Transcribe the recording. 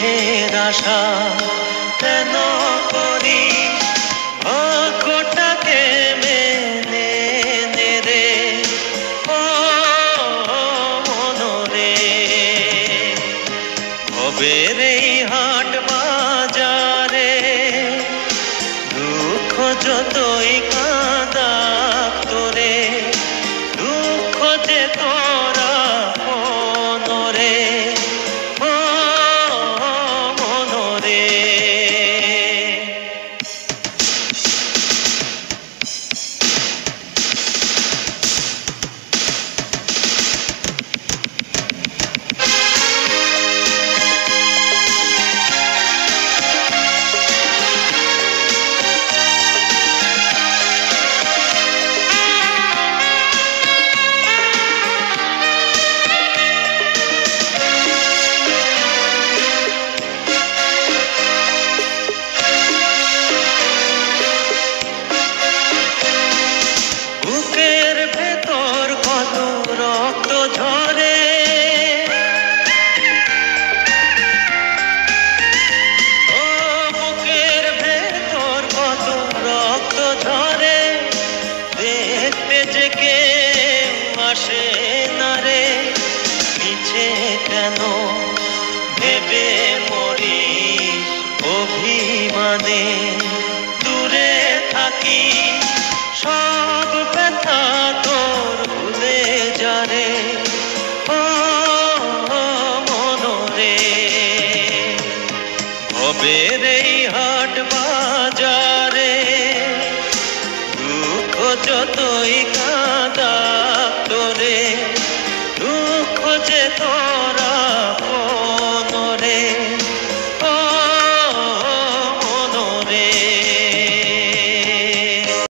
সুখের আশা কেন করি ভাগ্যটাকে মেনে নে রে ও মনরে ভবের এই হাট বাজারে দুঃখ যতই কাঁদাক তোরে দুঃখ যে তোরা মনরে ও মনরে বুকের ভেতর কত রক্ত ঝরে ও বুকের ভেতর কত রক্ত ঝরে দেখতে যে কেউ আসে না রে মিছে কেন ভেবে মরি অভিমানে দূরে থাকি সব ব্যথা তোর ভুলে যারে ও মনরে ভবের এই হাট বাজারে দুঃখ যতই কাঁদাক তোরে দুঃখ যে তোরা